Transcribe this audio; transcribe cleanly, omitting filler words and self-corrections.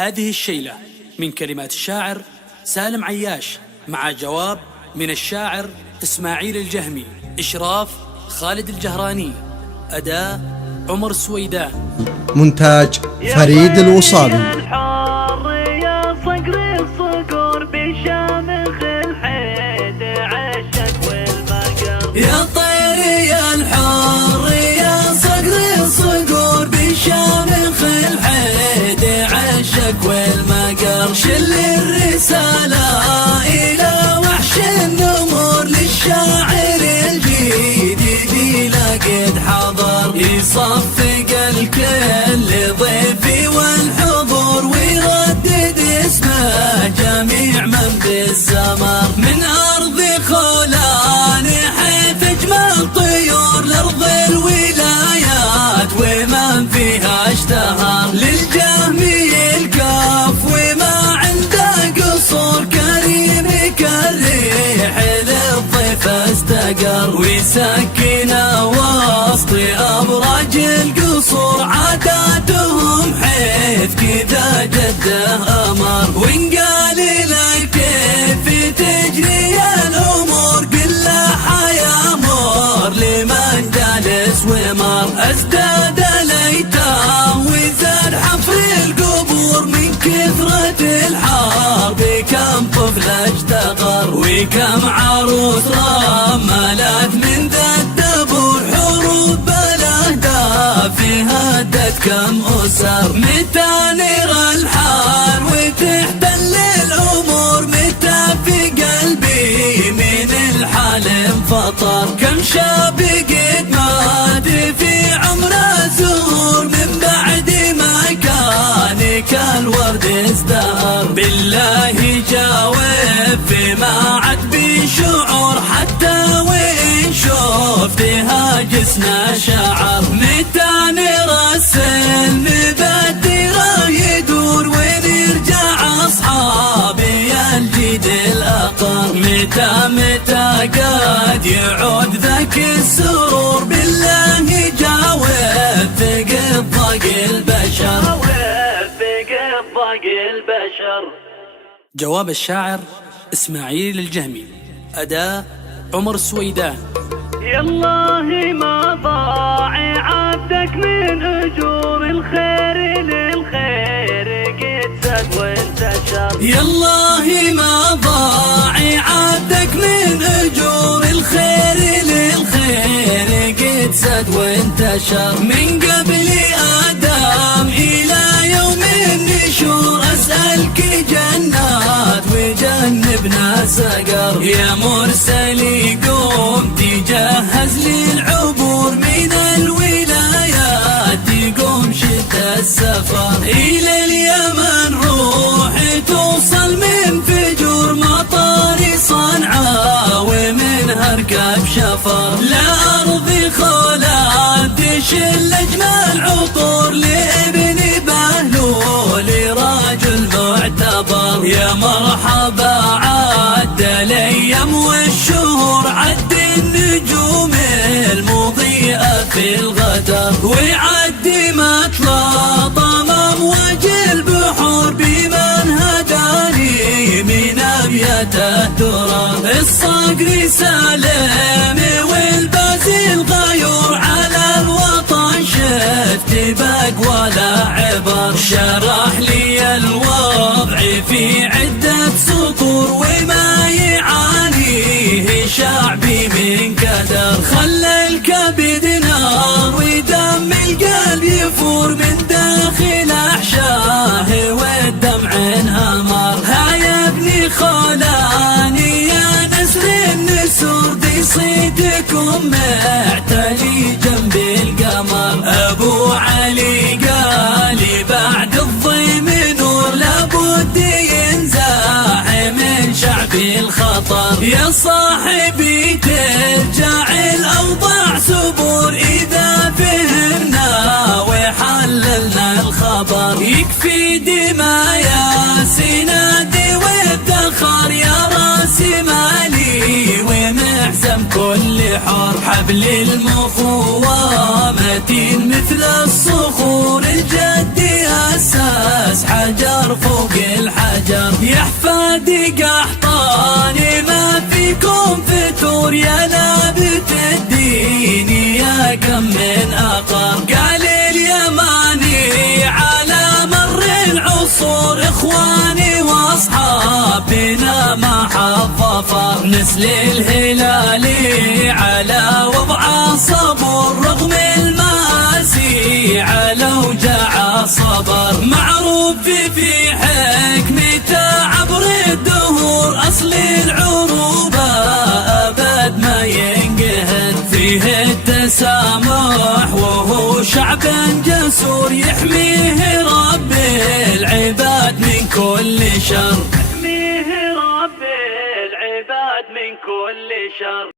هذه الشيلة من كلمات الشاعر سالم عياش مع جواب من الشاعر إسماعيل الجهمي، إشراف خالد الجهراني، أداء عمر السويدان، مونتاج فريد الوصابي. الحار يا صقر الصقور بشامخ الحيد عشق والمقر، يا طير يا الحار يا صقر الصقور بشامخ الحيد عشق والمقر، شل الرسالة إلى وحش النمور للشاعر الجديد لقد حضر، يصفق الكل ضيفي والحضور ويردد اسمه جميع من بالزمر، من أرض خولان حيث اجمل طيور لأرض الولايات ومن فيها اشتهر، للجهمي الكاف وما عنده قصور، كريم كالريح للضيف استقر، ويسكن وسط أبراج القصور عاداتهم حيث كذا جده أمر، وإن قال لك كيف تجري الأمور قل له حيا مر لمن جالس ومر، ازداد الأيتام وزاد حفر القبور من كثرة الحرب، كم طفل اشتغر وكم عروس رملت من ذا الدبور، حروب بالاهداف هدت كم أسر، متى نرى الحال وتحتل الأمور، متى في قلبي من الحال انفطر، كم شاب قد مات في عمره زهور من بعد ما كان كالورد ازدهر، بالله جاوب فيما عد بشعور حتى وإن شفتها جسنا شعر، متى نرى السلم بدره يدور ونرجع أصحابي الجيد الأقر، متى قد يعود ذاك السرور، بالله جاوب ثقل ضاق البشر. جواب الشاعر إسماعيل الجهمي، أداء عمر السويدان. يالله ما ضاع عبدك من أجور الخير للخير قد زاد وانتشر، يالله ما ضاع عبدك من أجور الخير للخير قد زاد وانتشر، من قبل آدم إلى يوم النشور أسألك جنات وجنبنا سقر، يا مرسلي قوم تجهز للعبور من الولايات، تقوم شد السفر إلى اليمن روح توصل من فجور مطار صنعاء ومنها اركب شفر، لأرض خولان تشل أجمل عطور لابن بهلول راجل معتبر، يا مرحبا عد الأيام والشهور عد النجوم المضيئة في الغدر، وعد مطلع طمام وجه البحور بمن هداني من أبيات الدرر، الصقر سالم والبازي الغيور على الوطن شفت بقوى لا عبر، شرح لي الوضع في عدة سطور وما يعانيه شعبي من كدر، خلى الكبد نار ودم القلب يفور من داخل أحشاه والدمع انهمر، ها يا ابني خولاني يا نسر النسور دي صيدكم معتلي جنب القمر، أبو علي قال بعد الضيم نور لابد ينزاح من شعبي الخطر، يا صاحبي ترجع الأوضاع سبور إذا فهمنا وحللنا الخبر، يكفي دماء يا سنادي والدخار، يا راس مالي ومحزم كل حار، حبل المخوة متين مثل الصخور الجد أساس ناس حجر فوق الحجر. يا حفادي قحطاني ما فيكم فتور، يا نابت الدين يا كم من أقر. قال اليماني على مر العصور إخواني وأصحابنا ما حظفر. نسل الهلالي على وضع صبر رغم المآسي على وجع صبر. معروف في حكمته عبر الدهور، أصل العروبة أبد ما ينقهر. فيه التسامح وهو شعب جسور، يحميه رب العباد من كل شر. يحميه رب العباد من كل شر.